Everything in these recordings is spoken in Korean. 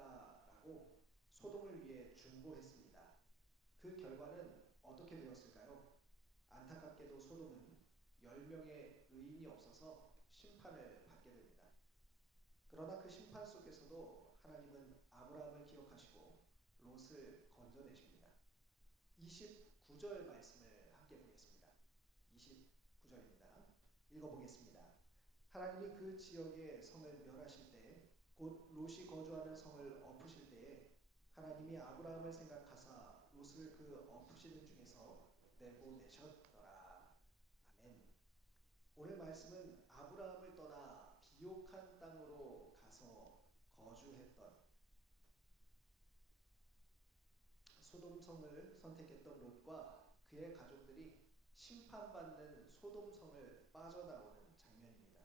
할까라고 소돔을 위해 중보했습니다. 그 결과는 어떻게 되었을까요? 안타깝게도 소돔은 10명의 의인이 없어서 심판을 받게 됩니다. 그러나 그 심판 속에서도 하나님은 아브라함을 기억하시고 롯을 건져내십니다. 29절 말씀을 함께 보겠습니다. 29절입니다. 읽어보겠습니다. 하나님이 그 지역의 성을 멸하실 때, 곧 롯이 거주하는 성을 엎으실 때에 하나님이 아브라함을 생각하사 롯을 그 엎으시는 중에서 내보내셨더라. 아멘. 오늘 말씀은 아브라함을 떠나 비옥한 땅으로 가서 거주했던, 소돔성을 선택했던 롯과 그의 가족들이 심판받는 소돔성을 빠져나오는 장면입니다.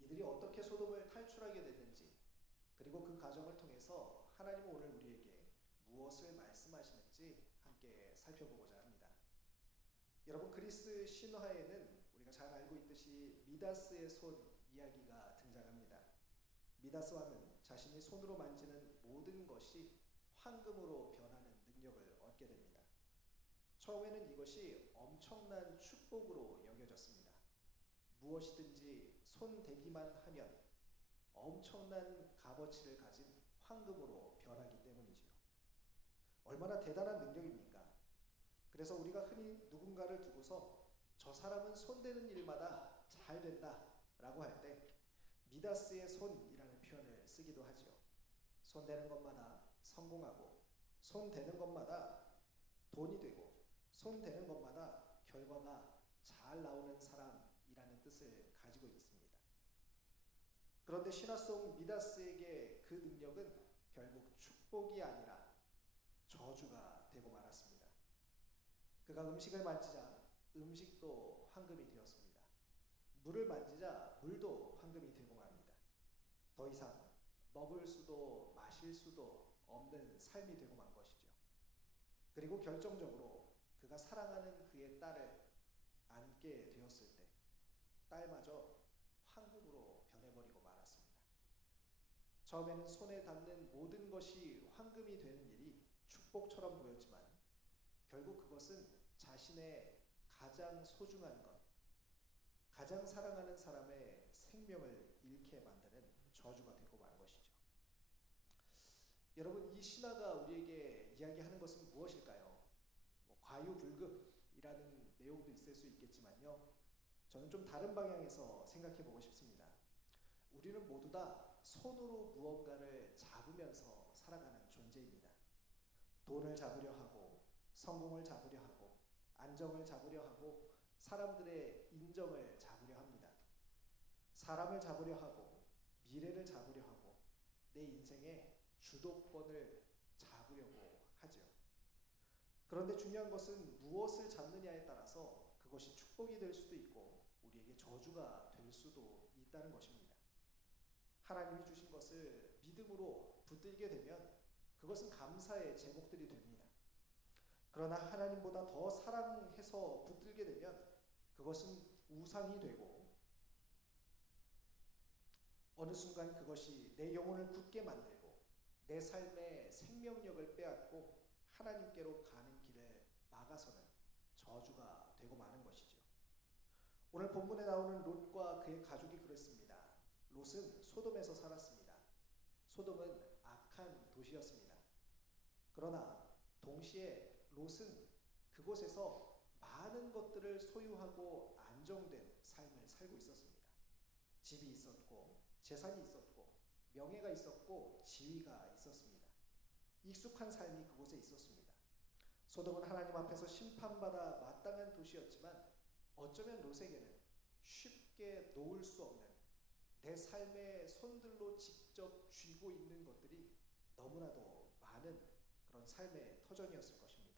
이들이 어떻게 소돔을 탈출하게 됐는지, 그리고 그 과정을 통해서 하나님은 오늘 우리에게 무엇을 말씀하시는지 함께 살펴보고자 합니다. 여러분, 그리스 신화에는 우리가 잘 알고 있듯이 미다스의 손 이야기가 등장합니다. 미다스 왕은 자신이 손으로 만지는 모든 것이 황금으로 변하는 능력을 얻게 됩니다. 처음에는 이것이 엄청난 축복으로 여겨졌습니다. 무엇이든지 손 대기만 하면 엄청난 값어치를 가진 황금으로 변하기 때문이지요. 얼마나 대단한 능력입니까? 그래서 우리가 흔히 누군가를 두고서 저 사람은 손대는 일마다 잘 된다 라고 할 때 미다스의 손이라는 표현을 쓰기도 하지요. 손대는 것마다 성공하고, 손대는 것마다 돈이 되고, 손대는 것마다 결과가 잘 나오는 사람이라는 뜻을 가지고 있습니다. 그런데 신화 속 미다스에게 그 능력은 결국 축복이 아니라 저주가 되고 말았습니다. 그가 음식을 만지자 음식도 황금이 되었습니다. 물을 만지자 물도 황금이 되고 말입니다. 더 이상 먹을 수도 마실 수도 없는 삶이 되고 만 것이죠. 그리고 결정적으로 그가 사랑하는 그의 딸을 안게 되었을 때 딸마저 황금으로 변해버리고 말았습니다. 처음에는 손에 닿는 모든 것이 황금이 되는 일이 축복처럼 보였지만 결국 그것은 자신의 가장 소중한 것, 가장 사랑하는 사람의 생명을 잃게 만드는 저주가 되고 만 것이죠. 여러분, 이 신화가 우리에게 이야기하는 것은 무엇일까요? 과유불급이라는 내용도 있을 수 있겠지만요, 저는 좀 다른 방향에서 생각해 보고 싶습니다. 우리는 모두 다 손으로 무언가를 잡으면서 살아가는 존재입니다. 돈을 잡으려 하고, 성공을 잡으려 하고, 안정을 잡으려 하고, 사람들의 인정을 잡으려 합니다. 사람을 잡으려 하고, 미래를 잡으려 하고, 내 인생의 주도권을 잡으려고 하죠. 그런데 중요한 것은 무엇을 잡느냐에 따라서 그것이 축복이 될 수도 있고 우리에게 저주가 될 수도 있다는 것입니다. 하나님이 주신 것을 믿음으로 붙들게 되면 그것은 감사의 제목들이 됩니다. 그러나 하나님보다 더 사랑해서 붙들게 되면 그것은 우상이 되고 어느 순간 그것이 내 영혼을 굳게 만들고 내 삶의 생명력을 빼앗고 하나님께로 가는 길을 막아서는 저주가 되고 마는 것이죠. 오늘 본문에 나오는 롯과 그의 가족이 그랬습니다. 롯은 소돔에서 살았습니다. 소돔은 악한 도시였습니다. 그러나 동시에 롯은 그곳에서 많은 것들을 소유하고 안정된 삶을 살고 있었습니다. 집이 있었고, 재산이 있었고, 명예가 있었고, 지위가 있었습니다. 익숙한 삶이 그곳에 있었습니다. 소돔은 하나님 앞에서 심판받아 마땅한 도시였지만 어쩌면 롯에게는 쉽게 놓을 수 없는, 내 삶의 손들로 직접 쥐고 있는 것들이 너무나도 많은 그런 삶의 터전이었을 것입니다.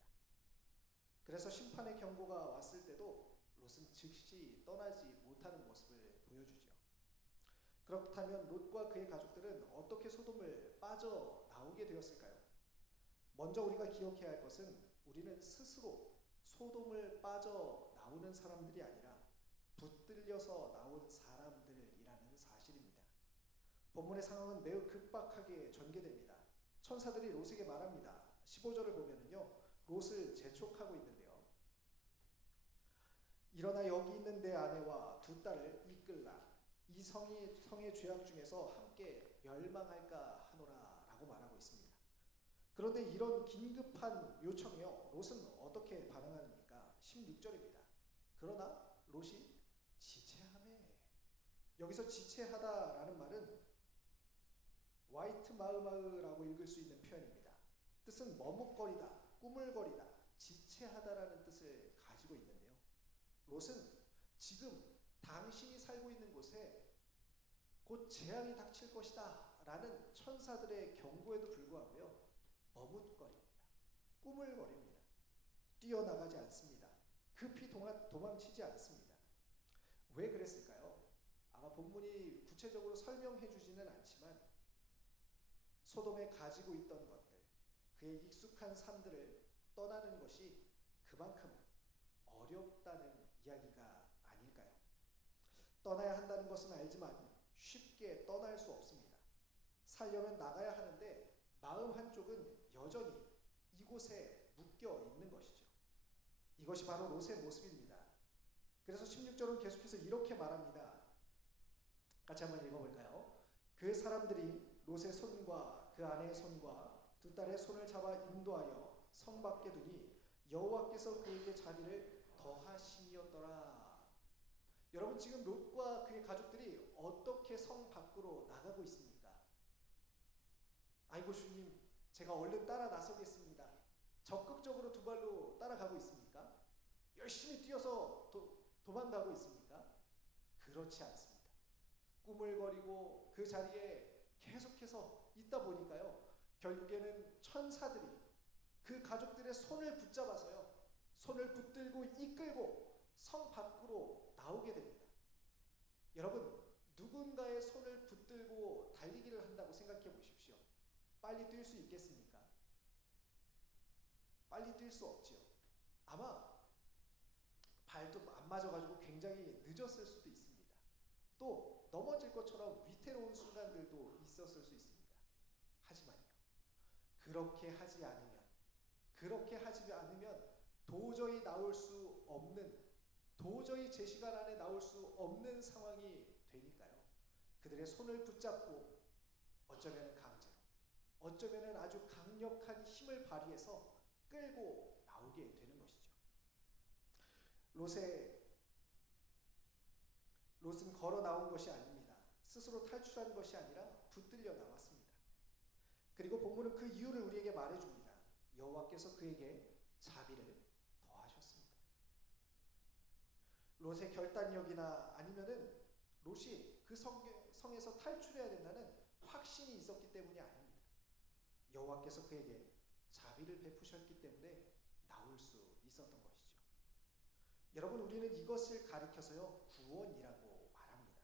그래서 심판의 경고가 왔을 때도 롯은 즉시 떠나지 못하는 모습을 보여주죠. 그렇다면 롯과 그의 가족들은 어떻게 소돔을 빠져나오게 되었을까요? 먼저 우리가 기억해야 할 것은 우리는 스스로 소돔을 빠져나오는 사람들이 아니라 붙들려서 나온 사람들이라는 사실입니다. 본문의 상황은 매우 급박하게 전개됩니다. 천사들이 롯에게 말합니다. 15절을 보면은요, 롯을 재촉하고 있는데요. 일어나 여기 있는 내 아내와 두 딸을 이끌라. 이 성의 죄악 중에서 함께 멸망할까 하노라 라고 말하고 있습니다. 그런데 이런 긴급한 요청이요, 롯은 어떻게 반응합니까? 16절입니다. 그러나 롯이 지체하네. 여기서 지체하다라는 말은 와이트 마으마으라고 읽을 수 있는 표현입니다. 뜻은 머뭇거리다, 꾸물거리다, 지체하다라는 뜻을 가지고 있는데요. 롯은 지금 당신이 살고 있는 곳에 곧 재앙이 닥칠 것이다 라는 천사들의 경고에도 불구하고요, 머뭇거립니다. 꾸물거립니다. 뛰어나가지 않습니다. 급히 도망치지 않습니다. 왜 그랬을까요? 아마 본문이 구체적으로 설명해 주지는 않지만 소돔에 가지고 있던 것들, 그의 익숙한 삶들을 떠나는 것이 그만큼 어렵다는 이야기가 아닐까요? 떠나야 한다는 것은 알지만 쉽게 떠날 수 없습니다. 살려면 나가야 하는데 마음 한쪽은 여전히 이곳에 묶여 있는 것이죠. 이것이 바로 롯의 모습입니다. 그래서 16절은 계속해서 이렇게 말합니다. 같이 한번 읽어볼까요? 그 사람들이 롯의 손과 그 아내의 손과 두 딸의 손을 잡아 인도하여 성 밖에 두니 여호와께서 그에게 자비를 더하심이었더라. 여러분, 지금 롯과 그의 가족들이 어떻게 성 밖으로 나가고 있습니까? 아이고 주님, 제가 얼른 따라 나서겠습니다. 적극적으로 두 발로 따라가고 있습니까? 열심히 뛰어서 도망가고 있습니까? 그렇지 않습니다. 꾸물거리고 그 자리에 계속해서 있다 보니까요, 결국에는 천사들이 그 가족들의 손을 붙잡아서요, 손을 붙들고 이끌고 성 밖으로 나오게 됩니다. 여러분, 누군가의 손을 붙들고 달리기를 한다고 생각해 보십시오. 빨리 뛸 수 있겠습니까? 빨리 뛸 수 없지요. 아마 발도 안 맞아가지고 굉장히 늦었을 수도 있습니다. 또 넘어질 것처럼 위태로운 순간들도 있었을 수 있습니다. 하지만요, 그렇게 하지 않으면 도저히 나올 수 없는, 도저히 제 시간 안에 나올 수 없는 상황이 되니까요, 그들의 손을 붙잡고 어쩌면 강제로, 어쩌면 아주 강력한 힘을 발휘해서 끌고 나오게 되는 것이죠. 롯은 걸어 나온 것이 아닙니다. 스스로 탈출한 것이 아니라 붙들려 나왔습니다. 그리고 본문은 그 이유를 우리에게 말해줍니다. 여호와께서 그에게 자비를 더하셨습니다. 롯의 결단력이나 아니면은 롯이 그 성에서 탈출해야 된다는 확신이 있었기 때문이 아닙니다. 여호와께서 그에게 자비를 베푸셨기 때문에 나올 수 있었던 것이죠. 여러분, 우리는 이것을 가리켜서요, 구원이라고 말합니다.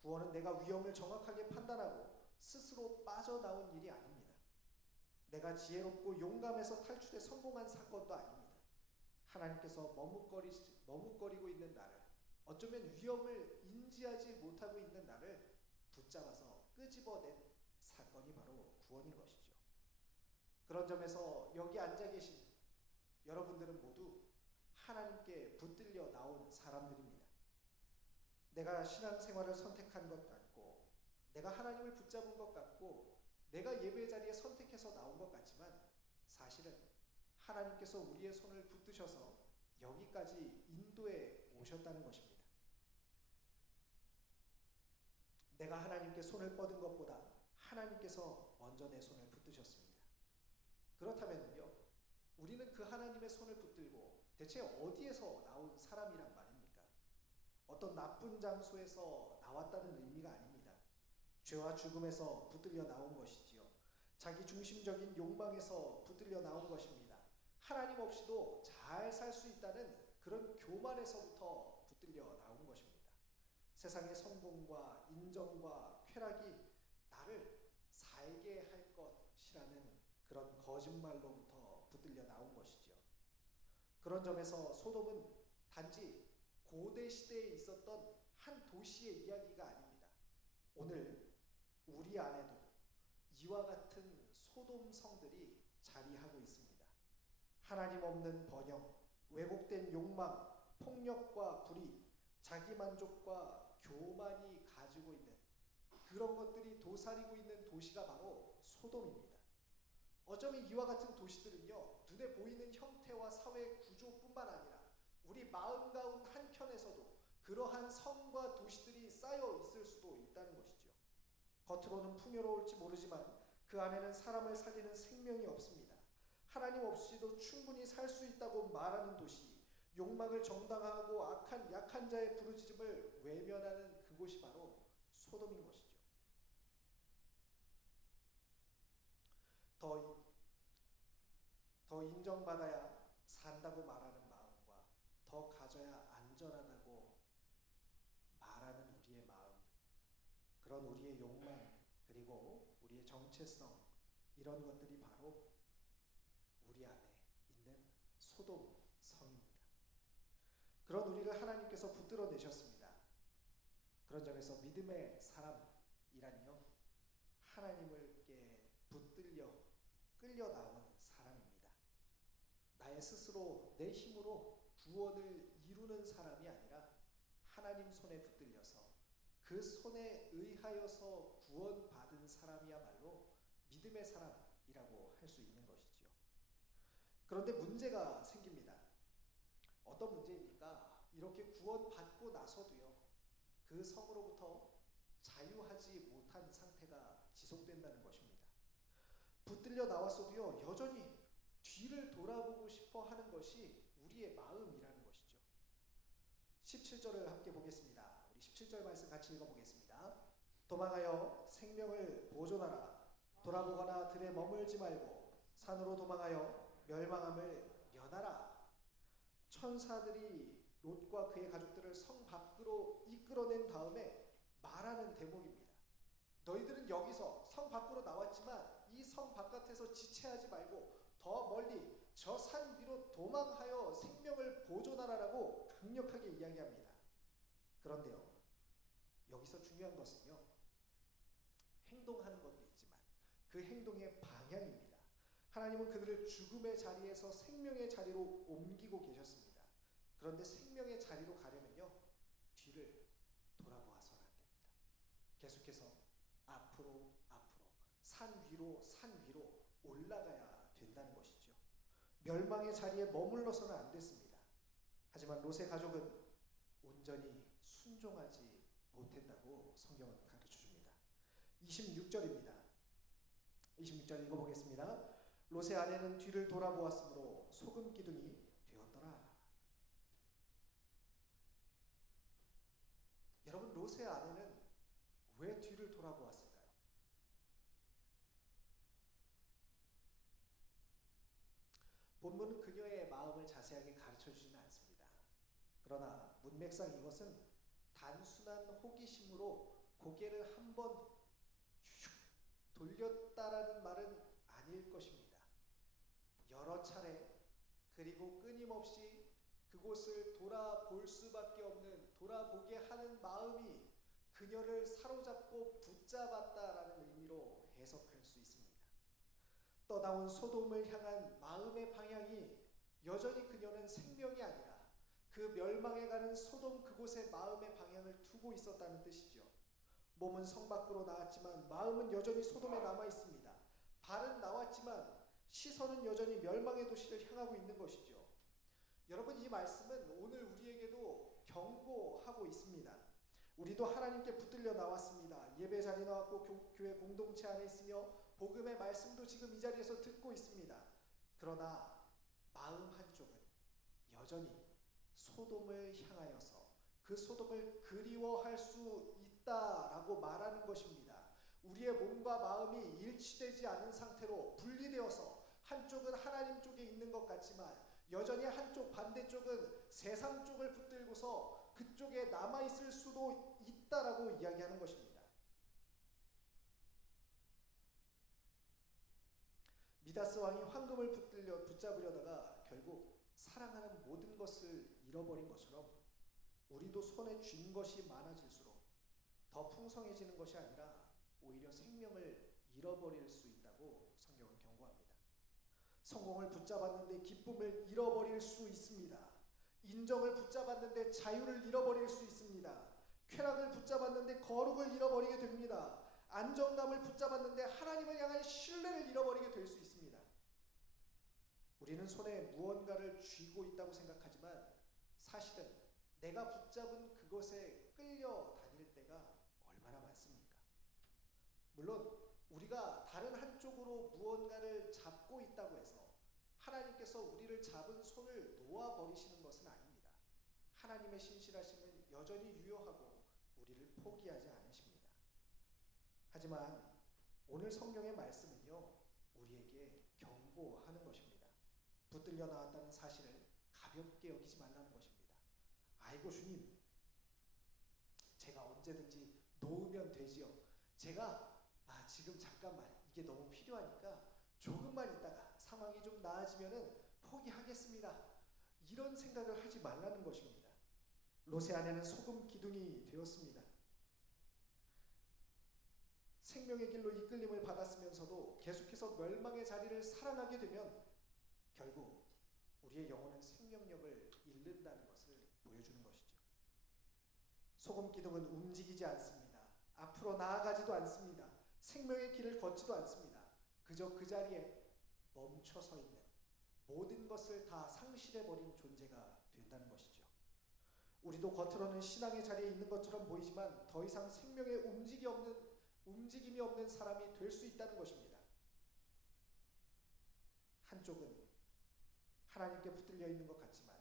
구원은 내가 위험을 정확하게 판단하고 스스로 빠져나온 일이 아닙니다. 내가 지혜롭고 용감해서 탈출에 성공한 사건도 아닙니다. 하나님께서 머뭇거리고 있는 나를, 어쩌면 위험을 인지하지 못하고 있는 나를 붙잡아서 끄집어낸 사건이 바로 구원인 것이죠. 그런 점에서 여기 앉아 계신 여러분들은 모두 하나님께 붙들려 나온 사람들입니다. 내가 신앙생활을 선택한 것 같고, 내가 하나님을 붙잡은 것 같고, 내가 예배 자리에 선택해서 나온 것 같지만 사실은 하나님께서 우리의 손을 붙드셔서 여기까지 인도해 오셨다는 것입니다. 내가 하나님께 손을 뻗은 것보다 하나님께서 먼저 내 손을 붙드셨습니다. 그렇다면요, 우리는 그 하나님의 손을 붙들고 대체 어디에서 나온 사람이란 말입니까? 어떤 나쁜 장소에서 나왔다는 의미가 아닙니다. 죄와 죽음에서 붙들려 나온 것이지요. 자기 중심적인 욕망에서 붙들려 나온 것입니다. 하나님 없이도 잘 살 수 있다는 그런 교만에서부터 붙들려 나온 것입니다. 세상의 성공과 인정과 쾌락이 나를 살게 할 것이라는 그런 거짓말로부터 붙들려 나온 것이죠. 그런 점에서 소돔은 단지 고대 시대에 있었던 한 도시의 이야기가 아닙니다. 오늘 우리 안에도 이와 같은 소돔 성들이 자리하고 있습니다. 하나님 없는 번영, 왜곡된 욕망, 폭력과 불의, 자기만족과 교만이 가지고 있는 그런 것들이 도사리고 있는 도시가 바로 소돔입니다. 어쩌면 이와 같은 도시들은요, 눈에 보이는 형태와 사회 구조뿐만 아니라 우리 마음 가운 한켠에서도 그러한 성과 도시들이 쌓여 있을 수도 있다는 것이죠. 겉으로는 풍요로울지 모르지만 그 안에는 사람을 살리는 생명이 없습니다. 하나님 없이도 충분히 살 수 있다고 말하는 도시, 욕망을 정당화하고 악한 약한 자의 부르짖음을 외면하는 그곳이 바로 소돔인 것이죠. 더 인정받아야 산다고 말하는 마음과 더 가져야 안전하다고 말하는 우리의 마음, 그런 우리의 욕망, 그리고 우리의 정체성, 이런 것들이 바로 우리 안에 있는 소돔 성입니다. 그런 우리를 하나님께서 붙들어 내셨습니다. 그런 점에서 믿음의 사람이란요, 하나님께 붙들려 끌려 나온 사람입니다. 나의 스스로 내 힘으로 구원을 이루는 사람이 아니라 하나님 손에 붙들려서 그 손에 의하여서 구원받은 사람이야말로 믿음의 사람이라고 할 수 있는 것이지요. 그런데 문제가 생깁니다. 어떤 문제입니까? 이렇게 구원받고 나서도요, 그 성으로부터 자유하지 못한 상태가 지속된다는 것입니다. 붙들려 나왔어도요, 여전히 뒤를 돌아보고 싶어 하는 것이 우리의 마음이라는 것이죠. 17절을 함께 보겠습니다. 우리 17절 말씀 같이 읽어보겠습니다. 도망하여 생명을 보존하라. 돌아보거나 들에 머물지 말고 산으로 도망하여 멸망함을 면하라. 천사들이 롯과 그의 가족들을 성 밖으로 이끌어낸 다음에 말하는 대목입니다. 너희들은 여기서 성 밖으로 나왔지만 이 성 바깥에서 지체하지 말고 더 멀리 저 산 위로 도망하여 생명을 보존하라라고 강력하게 이야기합니다. 그런데요, 여기서 중요한 것은요, 행동하는 것도 있지만 그 행동의 방향입니다. 하나님은 그들을 죽음의 자리에서 생명의 자리로 옮기고 계셨습니다. 그런데 생명의 자리로 가려면요, 뒤를 돌아보아서는 안 됩니다. 계속해서 앞으로 산 위로 올라가야 된다는 것이죠. 멸망의 자리에 머물러서는 안 됐습니다. 하지만 롯의 가족은 온전히 순종하지 못했다고 성경은 가르쳐줍니다. 26절입니다. 26절 읽어보겠습니다. 롯의 아내는 뒤를 돌아보았으므로 소금 기둥이 되었더라. 여러분, 롯의 아내는 왜 뒤를 돌아보았을까요? 본문은 그녀의 마음을 자세하게 가르쳐주지는 않습니다. 그러나 문맥상 이것은 단순한 호기심으로 고개를 한번 돌렸다라는 말은 아닐 것입니다. 여러 차례 그리고 끊임없이 그곳을 돌아볼 수밖에 없는, 돌아보게 하는 마음이 그녀를 사로잡고 붙잡았다라는 의미로 해석할 수 있습니다. 떠나온 소돔을 향한 마음의 방향이 여전히 그녀는 생명이 아니라 그 멸망에 가는 소돔 그곳의 마음의 방향을 두고 있었다는 뜻이죠. 몸은 성 밖으로 나왔지만 마음은 여전히 소돔에 남아 있습니다. 발은 나왔지만 시선은 여전히 멸망의 도시를 향하고 있는 것이죠. 여러분, 이 말씀은 오늘 우리에게도 경고하고 있습니다. 우리도 하나님께 붙들려 나왔습니다. 예배 자리 나왔고 교회 공동체 안에 있으며 복음의 말씀도 지금 이 자리에서 듣고 있습니다. 그러나 마음 한쪽은 여전히 소돔을 향하여서 그 소돔을 그리워할 수 있다라고 말하는 것입니다. 우리의 몸과 마음이 일치되지 않은 상태로 분리되어서 한쪽은 하나님 쪽에 있는 것 같지만 여전히 한쪽 반대쪽은 세상 쪽을 붙들고서 그쪽에 남아있을 수도 있다라고 이야기하는 것입니다. 미다스 왕이 황금을 붙잡으려다가 결국 사랑하는 모든 것을 잃어버린 것처럼 우리도 손에 쥔 것이 많아질수록 더 풍성해지는 것이 아니라 오히려 잃어버릴 수 있다고 성경은 경고합니다. 성공을 붙잡았는데 기쁨을 잃어버릴 수 있습니다. 인정을 붙잡았는데 자유를 잃어버릴 수 있습니다. 쾌락을 붙잡았는데 거룩을 잃어버리게 됩니다. 안정감을 붙잡았는데 하나님을 향한 신뢰를 잃어버리게 될 수 있습니다. 우리는 손에 무언가를 쥐고 있다고 생각하지만 사실은 내가 붙잡은 그것에 끌려다닐 때가 얼마나 많습니까? 물론 우리가 다른 한쪽으로 무언가를 잡고 있다고 해서 하나님께서 우리를 잡은 손을 놓아버리시는 것은 아닙니다. 하나님의 신실하심은 여전히 유효하고 우리를 포기하지 않으십니다. 하지만 오늘 성경의 말씀은요, 우리에게 경고하는 것입니다. 붙들려 나왔다는 사실을 가볍게 여기지 말라는 것입니다. 아이고 주님, 제가 언제든지 놓으면 되지요. 제가 지금 잠깐만 이게 너무 필요하니까 조금만 있다가 상황이 좀 나아지면은 포기하겠습니다. 이런 생각을 하지 말라는 것입니다. 롯의 아내는 소금 기둥이 되었습니다. 생명의 길로 이끌림을 받았으면서도 계속해서 멸망의 자리를 살아가게 되면 결국 우리의 영혼은 생명력을 잃는다는 것을 보여주는 것이죠. 소금 기둥은 움직이지 않습니다. 앞으로 나아가지도 않습니다. 생명의 길을 걷지도 않습니다. 그저 그 자리에 멈춰 서 있는, 모든 것을 다 상실해버린 존재가 된다는 것이죠. 우리도 겉으로는 신앙의 자리에 있는 것처럼 보이지만 더 이상 생명의 움직임이 없는 사람이 될 수 있다는 것입니다. 한쪽은 하나님께 붙들려 있는 것 같지만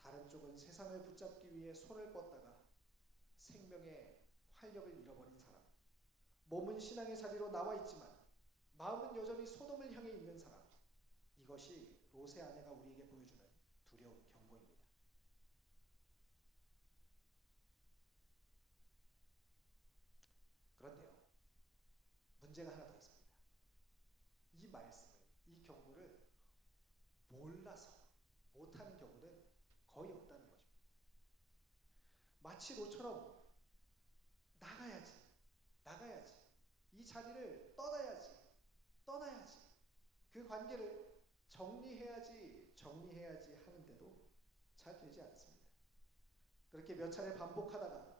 다른 쪽은 세상을 붙잡기 위해 손을 뻗다가 생명의 활력을 잃어버린 사람, 몸은 신앙의 자리로 나와 있지만 마음은 여전히 소돔을 향해 있는 사람, 이것이 롯의 아내가 우리에게 보여주는 두려운 경고입니다. 그런데요, 문제가 하나 더 있습니다. 이 말씀을, 이 경고를 몰라서 못하는 경우는 거의 없다는 것입니다. 마치 롯처럼 나가야지, 이 자리를 떠나야지, 그 관계를 정리해야지 하는데도 잘 되지 않습니다. 그렇게 몇 차례 반복하다가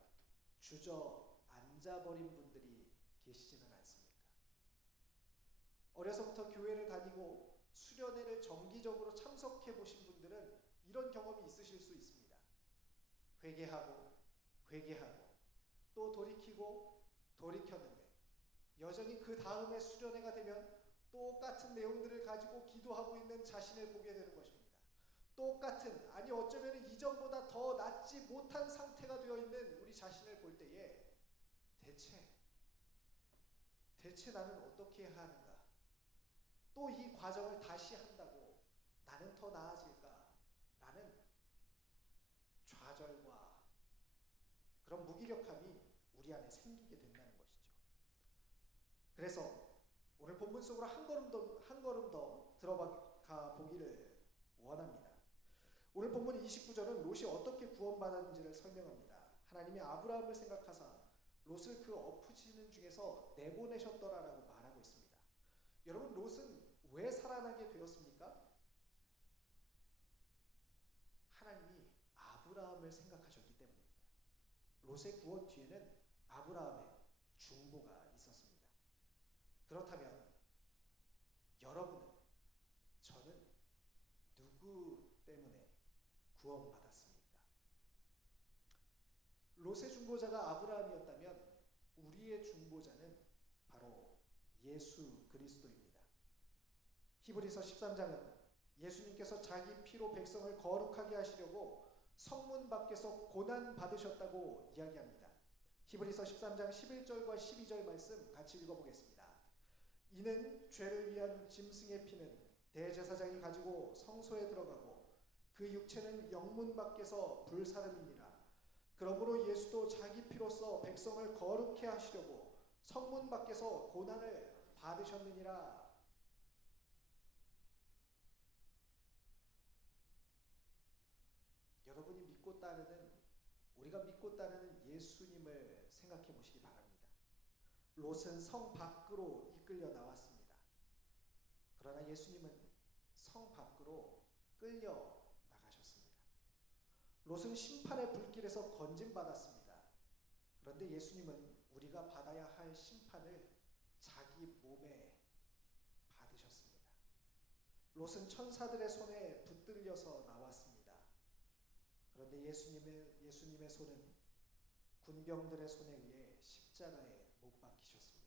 주저앉아버린 분들이 계시지는 않습니까? 어려서부터 교회를 다니고 수련회를 정기적으로 참석해 보신 분들은 이런 경험이 있으실 수 있습니다. 회개하고 또 돌이켰는데 여전히 그 다음에 수련회가 되면 똑같은 내용들을 가지고 기도하고 있는 자신을 보게 되는 것입니다. 똑같은, 아니 어쩌면 이전보다 더 낫지 못한 상태가 되어 있는 우리 자신을 볼 때에 대체 나는 어떻게 해야 하는가? 또 이 과정을 다시 한다고 나는 더 나아질까? 라는 좌절과 그런 무기력함이 우리 안에 생기게 된다는 것이죠. 그래서 오늘 본문 속으로 한 걸음 더 들어가 보기를 원합니다. 오늘 본문 29절은 롯이 어떻게 구원받았는지를 설명합니다. 하나님이 아브라함을 생각하사 롯을 그 엎으시는 중에서 내보내셨더라라고 말하고 있습니다. 여러분, 롯은 왜 살아나게 되었습니까? 하나님이 아브라함을 생각하셨기 때문입니다. 롯의 구원 뒤에는 아브라함의 중보가 있었습니다. 그렇다면 여러분은, 저는 누구 때문에 구원받았습니까? 롯의 중보자가 아브라함이었다면 우리의 중보자는 바로 예수 그리스도입니다. 히브리서 13장은 예수님께서 자기 피로 백성을 거룩하게 하시려고 성문 밖에서 고난 받으셨다고 이야기합니다. 히브리서 13장 11절과 12절 말씀 같이 읽어보겠습니다. 이는 죄를 위한 짐승의 피는 대제사장이 가지고 성소에 들어가고 그 육체는 영문 밖에서 불사름이니라. 그러므로 예수도 자기 피로써 백성을 거룩해 하시려고 성문 밖에서 고난을 받으셨느니라. 여러분이 우리가 믿고 따르는 예수님을 생각해 보시기 바랍니다. 롯은 성 밖으로 이끌려 나왔습니다. 그러나 예수님은 성 밖으로 끌려 나가셨습니다. 롯은 심판의 불길에서 건진받았습니다. 그런데 예수님은 우리가 받아야 할 심판을 자기 몸에 받으셨습니다. 롯은 천사들의 손에 붙들려서 나왔습니다. 그런데 예수님의 손은 군병들의 손에 의해 십자가에 못 박히셨습니다.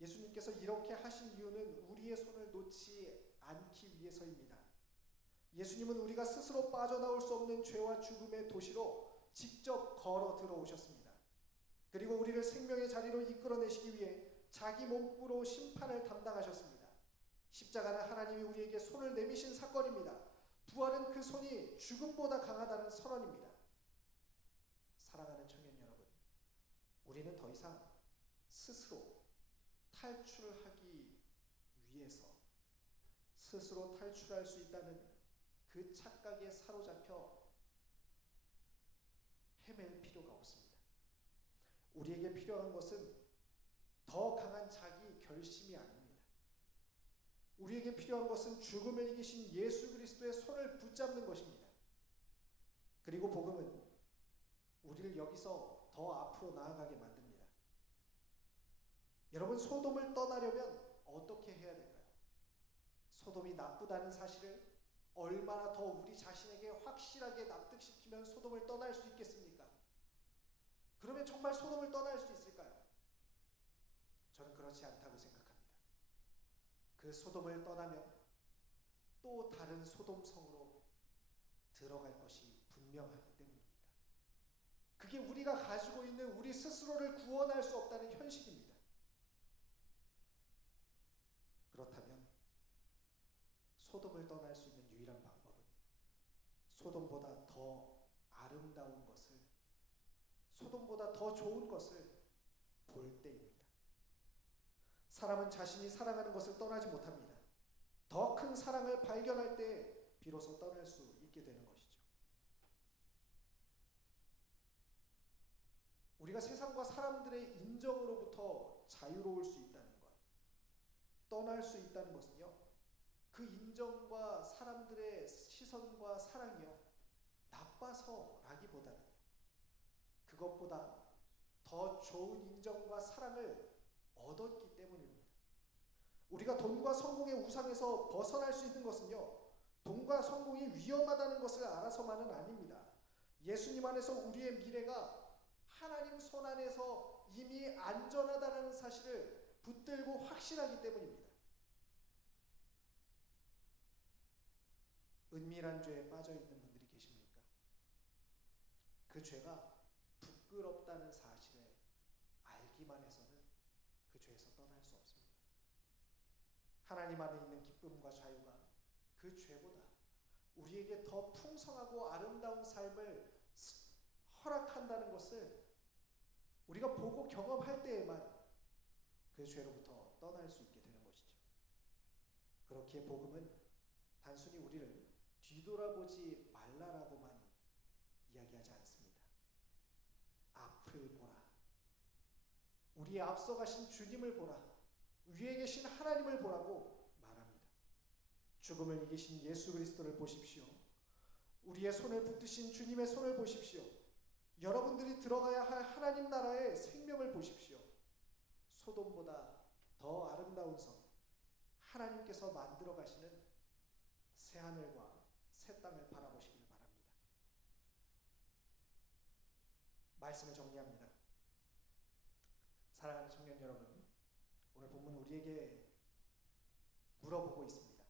예수님께서 이렇게 하신 이유는 우리의 손을 놓지 않기 위해서입니다. 예수님은 우리가 스스로 빠져나올 수 없는 죄와 죽음의 도시로 직접 걸어 들어오셨습니다. 그리고 우리를 생명의 자리로 이끌어내시기 위해 자기 몸으로 심판을 담당하셨습니다. 십자가는 하나님이 우리에게 손을 내미신 사건입니다. 부활은 그 손이 죽음보다 강하다는 선언입니다. 사랑하는 청년 여러분, 우리는 더 이상 스스로 탈출하기 위해서 스스로 탈출할 수 있다는 그 착각에 사로잡혀 헤맬 필요가 없습니다. 우리에게 필요한 것은 더 강한 자기 결심이 아닙니다. 우리에게 필요한 것은 죽음을 이기신 예수 그리스도의 손을 붙잡는 것입니다. 그리고 복음은 우리를 여기서 더 앞으로 나아가게 만듭니다. 여러분, 소돔을 떠나려면 어떻게 해야 될까요? 소돔이 나쁘다는 사실을 얼마나 더 우리 자신에게 확실하게 납득시키면 소돔을 떠날 수 있겠습니까? 그러면 정말 소돔을 떠날 수 있을까요? 저는 그렇지 않다고 생각합니다. 그 소돔을 떠나면 또 다른 소돔성으로 들어갈 것이 분명하기 때문입니다. 그게 우리가 가지고 있는 우리 스스로를 구원할 수 없다는 현실입니다. 그렇다면 소돔을 떠날 수 있는 유일한 방법은 소돔보다 더 아름다운 것을, 소돔보다 더 좋은 것을 볼 때입니다. 사람은 자신이 사랑하는 것을 떠나지 못합니다. 더 큰 사랑을 발견할 때 비로소 떠날 수 있게 되는 것이죠. 우리가 세상과 사람들의 인정으로부터 자유로울 수 있다는 것, 떠날 수 있다는 것은요, 그 인정과 사람들의 시선과 사랑이요, 나빠서라기보다는요, 그것보다 더 좋은 인정과 사랑을 얻었기 때문입니다. 우리가 돈과 성공의 우상에서 벗어날 수 있는 것은요, 돈과 성공이 위험하다는 것을 알아서만은 아닙니다. 예수님 안에서 우리의 미래가 하나님 손 안에서 이미 안전하다는 사실을 붙들고 확신하기 때문입니다. 은밀한 죄에 빠져있는 분들이 계십니까? 그 죄가 부끄럽다는 사실을 알기만 해서는 그 죄에서 떠날 수 없습니다. 하나님 안에 있는 기쁨과 자유가 그 죄보다 우리에게 더 풍성하고 아름다운 삶을 허락한다는 것을 우리가 보고 경험할 때에만 그 죄로부터 떠날 수 있게 되는 것이죠. 그렇기에 복음은 단순히 우리를 뒤돌아보지 말라라고만 이야기하지 않습니다. 앞을 보라. 우리의 앞서가신 주님을 보라. 위에 계신 하나님을 보라고 말합니다. 죽음을 이기신 예수 그리스도를 보십시오. 우리의 손을 붙드신 주님의 손을 보십시오. 여러분들이 들어가야 할 하나님 나라의 생명을 보십시오. 소돔보다 더 아름다운 성, 하나님께서 만들어 가시는 새하늘과 새 땅을 바라보시길 바랍니다. 말씀을 정리합니다. 사랑하는 청년 여러분, 오늘 본문 우리에게 물어보고 있습니다.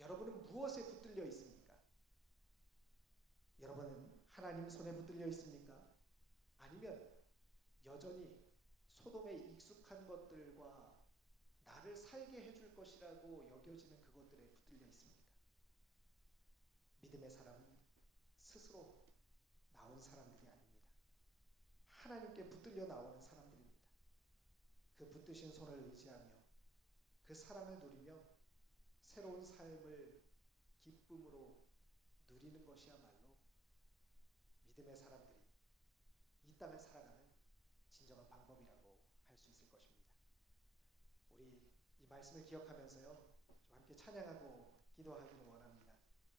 여러분은 무엇에 붙들려 있습니까? 여러분은 하나님 손에 붙들려 있습니까? 아니면 여전히 소돔에 익숙한 것들과 나를 살게 해줄 것이라고 여겨지는 그것들에 붙들려 있습니까? 믿음의 사람은 스스로 나온 사람들이 아닙니다. 하나님께 붙들려 나오는 사람들입니다. 그 붙드신 손을 의지하며 그 사랑을 누리며 새로운 삶을 기쁨으로 누리는 것이야말로 믿음의 사람들이 이 땅을 살아가는 진정한 방법이라고 말씀을 기억하면서요, 좀 함께 찬양하고 기도하기로